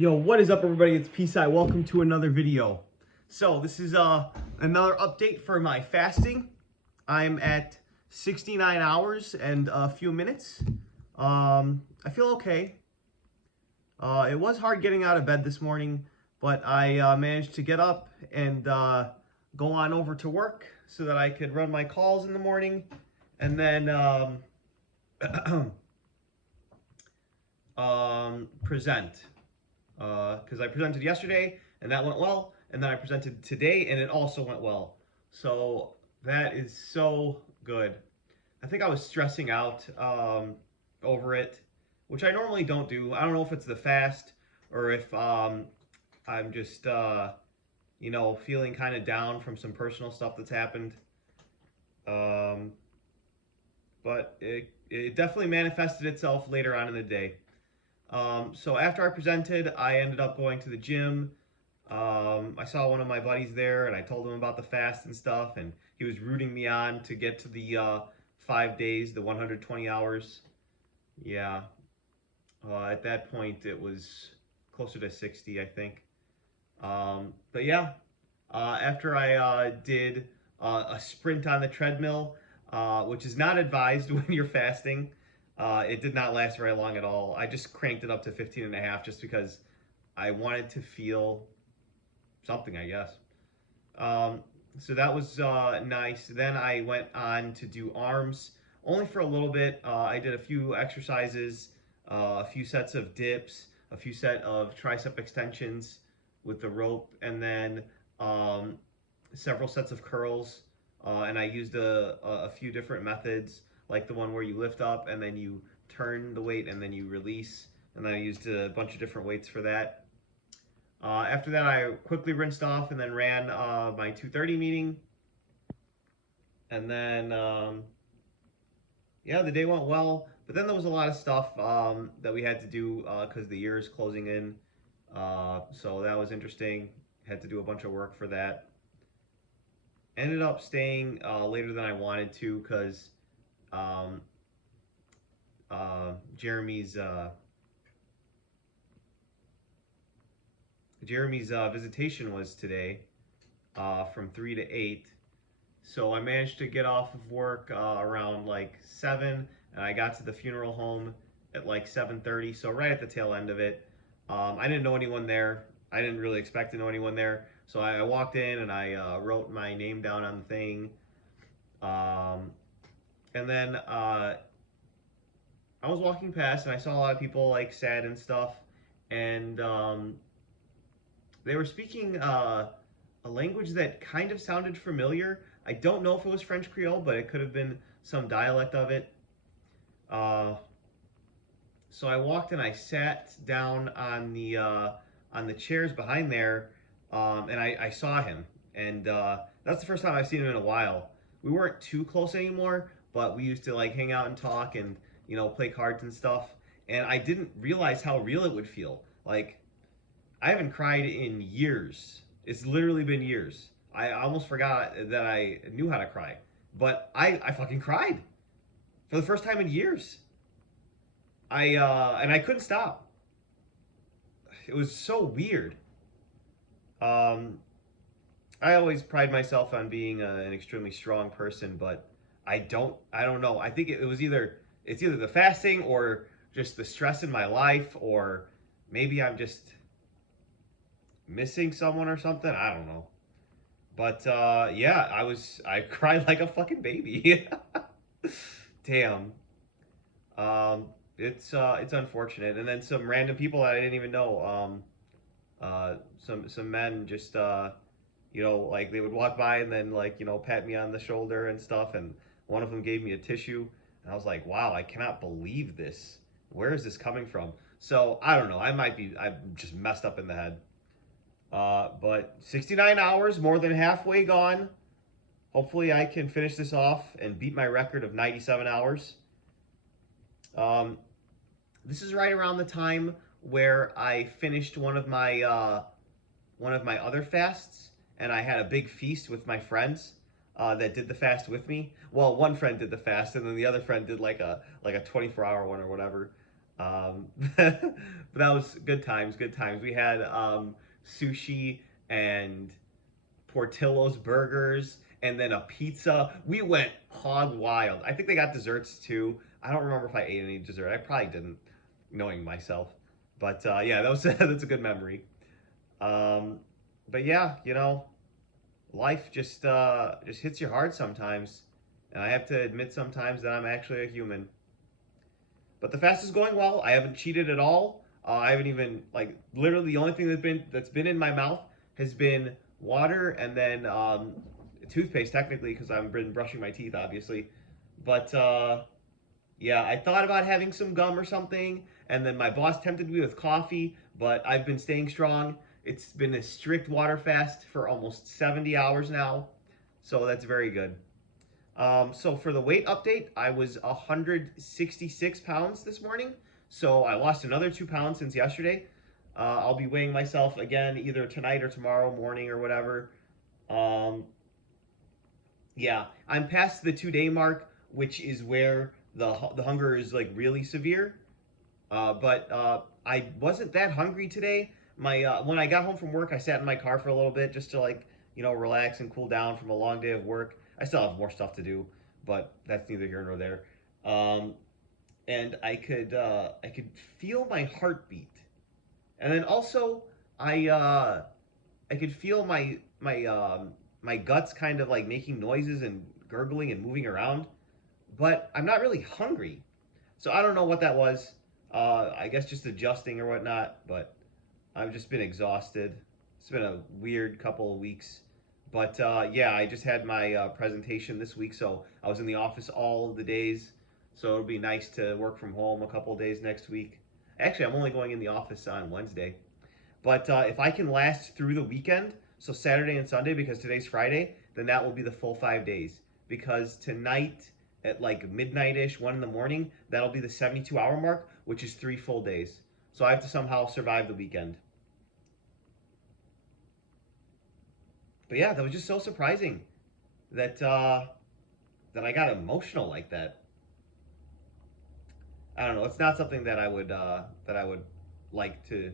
Yo, what is up everybody? It's Peace-Eye. Welcome to another video. So this is another update for my fasting. I'm at 69 hours and a few minutes. I feel okay. It was hard getting out of bed this morning, but I managed to get up and go on over to work so that I could run my calls in the morning and then present. Because I presented yesterday and that went well, and then I presented today and it also went well. So that is so good. I think I was stressing out over it, which I normally don't do. I don't know if it's the fast or if I'm just feeling kind of down from some personal stuff that's happened. But it definitely manifested itself later on in the day. So after I presented, I ended up going to the gym. I saw one of my buddies there and I told him about the fast and stuff, and he was rooting me on to get to the 5 days, the 120 hours. Yeah. At that point, it was closer to 60, I think. But yeah, after I did a sprint on the treadmill, which is not advised when you're fasting. It did not last very long at all. I just cranked it up to 15 and a half just because I wanted to feel something, I guess. So that was nice. Then I went on to do arms, only for a little bit. I did a few exercises, a few sets of dips, a few set of tricep extensions with the rope, and then several sets of curls. And I used a few different methods, like the one where you lift up and then you turn the weight and then you release. And then I used a bunch of different weights for that. After that, I quickly rinsed off and then ran my 2:30 meeting. And then, yeah, the day went well. But then there was a lot of stuff that we had to do because the year is closing in. So that was interesting. Had to do a bunch of work for that. Ended up staying later than I wanted to because Jeremy's visitation was today from 3 to 8. So I managed to get off of work around like 7, and I got to the funeral home at like 7:30, so right at the tail end of it. I didn't know anyone there. I didn't really expect to know anyone there. So I walked in and I wrote my name down on the thing. And then I was walking past and I saw a lot of people like sad and stuff. And they were speaking a language that kind of sounded familiar. I don't know if it was French Creole, but it could have been some dialect of it. So I walked and I sat down on the chairs behind there, and I saw him, and that's the first time I've seen him in a while. We weren't too close anymore, but we used to like hang out and talk and play cards and stuff. And I didn't realize how real it would feel. Like I haven't cried in years. It's literally been years. I almost forgot that I knew how to cry, but I fucking cried for the first time in years. And I couldn't stop. It was so weird. Um, I always pride myself on being an extremely strong person, but I don't know. I think it was it's either the fasting or just the stress in my life, or maybe I'm just missing someone or something. I don't know. But yeah, I cried like a fucking baby. Damn. It's unfortunate. And then some random people that I didn't even know. Some men just like they would walk by and then like pat me on the shoulder and stuff. And one of them gave me a tissue, and I was like, wow, I cannot believe this. Where is this coming from? So I don't know. I'm just messed up in the head. But 69 hours, more than halfway gone. Hopefully I can finish this off and beat my record of 97 hours. This is right around the time where I finished one of my other fasts, and I had a big feast with my friends that did the fast with me. Well, one friend did the fast, and then the other friend did like a 24-hour one or whatever. But that was good times, good times. We had sushi and Portillo's burgers and then a pizza. We went hog wild. I think they got desserts too. I don't remember if I ate any dessert. I probably didn't, knowing myself. But yeah, that was that's a good memory. Um, but yeah, life just hits you hard sometimes, and I have to admit sometimes that I'm actually a human. But the fast is going well. I haven't cheated at all. I haven't even like literally the only thing that's been in my mouth has been water and then toothpaste technically because I've been brushing my teeth obviously. But yeah, I thought about having some gum or something, and then my boss tempted me with coffee, but I've been staying strong. It's been a strict water fast for almost 70 hours now, so that's very good. So for the weight update, I was 166 pounds this morning. So I lost another 2 pounds since yesterday. I'll be weighing myself again either tonight or tomorrow morning or whatever. Um, yeah, I'm past the 2 day mark, which is where the hunger is like really severe. But I wasn't that hungry today. My when I got home from work, I sat in my car for a little bit just to like relax and cool down from a long day of work. I still have more stuff to do, but that's neither here nor there. Um, and I could feel my heartbeat, and then also I uh, I could feel my guts kind of like making noises and gurgling and moving around, but I'm not really hungry. So I don't know what that was. I guess just adjusting or whatnot, but I've just been exhausted. It's been a weird couple of weeks. But yeah, I just had my presentation this week, so I was in the office all of the days. So it'll be nice to work from home a couple of days next week. Actually, I'm only going in the office on Wednesday. But if I can last through the weekend, so Saturday and Sunday, because today's Friday, then that will be the full 5 days. Because tonight at like midnight-ish, 1 in the morning, that'll be the 72-hour mark, which is 3 full days. So I have to somehow survive the weekend. But yeah, that was just so surprising that I got emotional like that. I don't know. It's not something that I would like to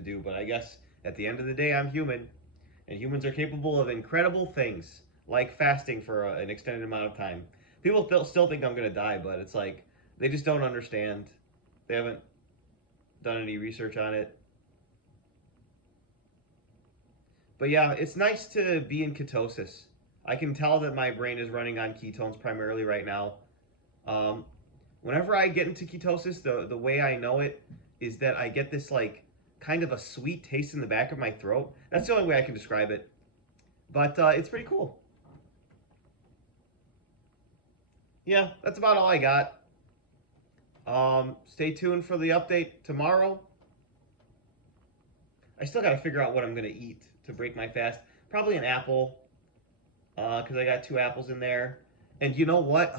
do, but I guess at the end of the day, I'm human, and humans are capable of incredible things, like fasting for an extended amount of time. People still think I'm gonna die, but it's like they just don't understand. They haven't done any research on it. But yeah, it's nice to be in ketosis. I can tell that my brain is running on ketones primarily right now. Um, Whenever I get into ketosis, the way I know it is that I get this like kind of a sweet taste in the back of my throat. That's the only way I can describe it. But it's pretty cool. Yeah, that's about all I got. Stay tuned for the update tomorrow. I still got to figure out what I'm gonna eat to break my fast. Probably an apple, because I got 2 apples in there. And you know what?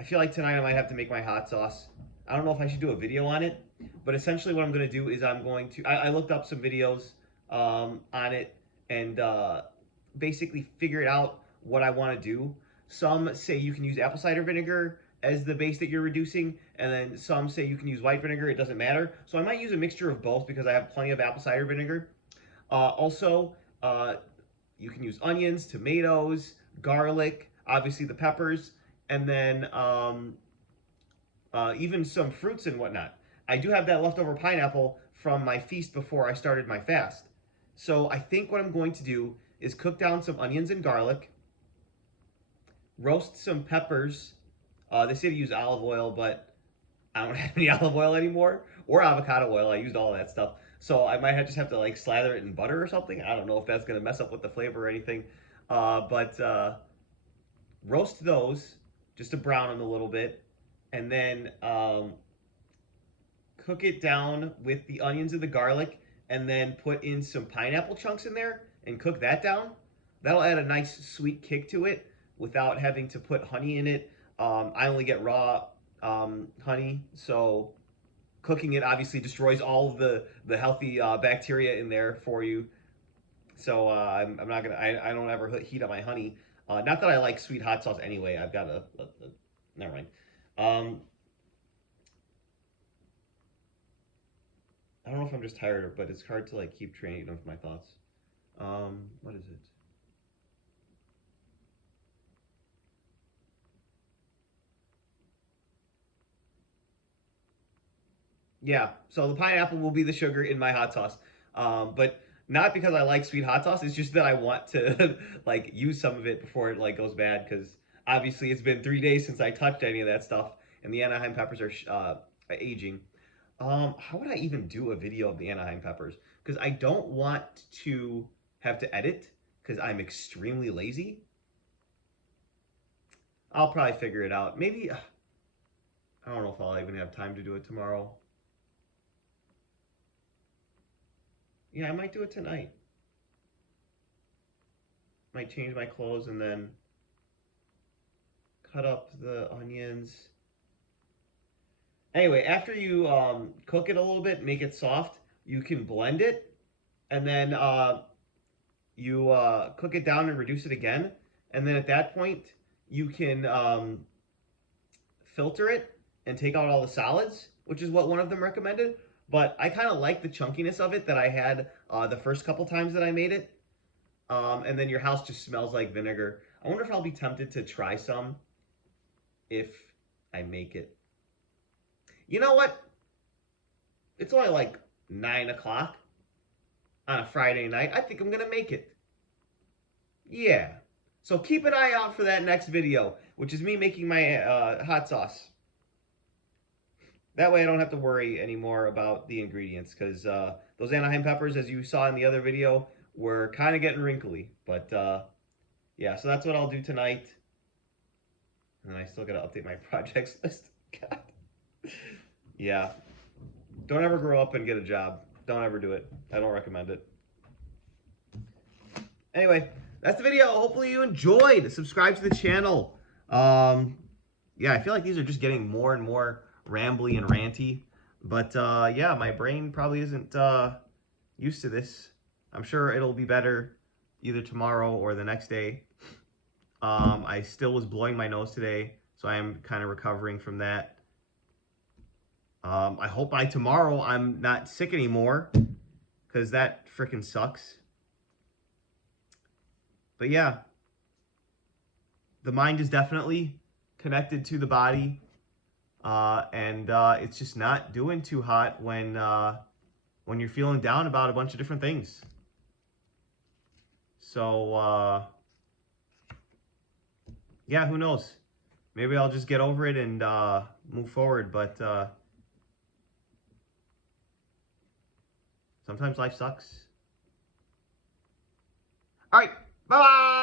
I feel like tonight I might have to make my hot sauce. I don't know if I should do a video on it, but essentially what I'm going to do is I'm going to. I looked up some videos on it and basically figured out what I want to do. Some say you can use apple cider vinegar as the base that you're reducing, and then some say you can use white vinegar. It doesn't matter. So I might use a mixture of both because I have plenty of apple cider vinegar. Also, uh, you can use onions, tomatoes, garlic, obviously the peppers, and then even some fruits and whatnot. I do have that leftover pineapple from my feast before I started my fast. So I think what I'm going to do is cook down some onions and garlic, roast some peppers. They say to use olive oil, but I don't have any olive oil anymore, or avocado oil. I used all of that stuff. So I might just have to like slather it in butter or something. I don't know if that's gonna mess up with the flavor or anything. But roast those just to brown them a little bit, and then cook it down with the onions and the garlic, and then put in some pineapple chunks in there and cook that down. That'll add a nice sweet kick to it without having to put honey in it. I only get raw honey, so cooking it obviously destroys all of the healthy bacteria in there for you. So I'm not gonna. I don't ever heat up my honey. Not that I like sweet hot sauce anyway. I've got never mind. Um, I don't know if I'm just tired, but it's hard to like keep training with my thoughts. What is it? Yeah, so the pineapple will be the sugar in my hot sauce. But not because I like sweet hot sauce. It's just that I want to like use some of it before it like goes bad. Because obviously it's been 3 days since I touched any of that stuff, and the Anaheim peppers are aging. How would I even do a video of the Anaheim peppers? Because I don't want to have to edit because I'm extremely lazy. I'll probably figure it out. Maybe I don't know if I'll even have time to do it tomorrow. Yeah, I might do it tonight. Might change my clothes and then cut up the onions. Anyway, after you cook it a little bit, make it soft, you can blend it, and then you cook it down and reduce it again. And then at that point, you can filter it and take out all the solids, which is what one of them recommended. But I kind of like the chunkiness of it that I had the first couple times that I made it. And then your house just smells like vinegar. I wonder if I'll be tempted to try some if I make it. You know what? It's only like 9 o'clock on a Friday night. I think I'm going to make it. Yeah. So keep an eye out for that next video, which is me making my hot sauce. That way I don't have to worry anymore about the ingredients, because those Anaheim peppers, as you saw in the other video, were kind of getting wrinkly. But yeah, so that's what I'll do tonight. And I still got to update my projects list. God. Yeah. Don't ever grow up and get a job. Don't ever do it. I don't recommend it. Anyway, that's the video. Hopefully you enjoyed. Subscribe to the channel. Yeah, I feel like these are just getting more and more rambly and ranty. But yeah, my brain probably isn't used to this. I'm sure it'll be better either tomorrow or the next day. I still was blowing my nose today, so I am kind of recovering from that. I hope by tomorrow I'm not sick anymore, because that freaking sucks. But yeah, the mind is definitely connected to the body, and it's just not doing too hot when you're feeling down about a bunch of different things. So yeah, who knows? Maybe I'll just get over it and move forward. But sometimes life sucks. All right, bye-bye.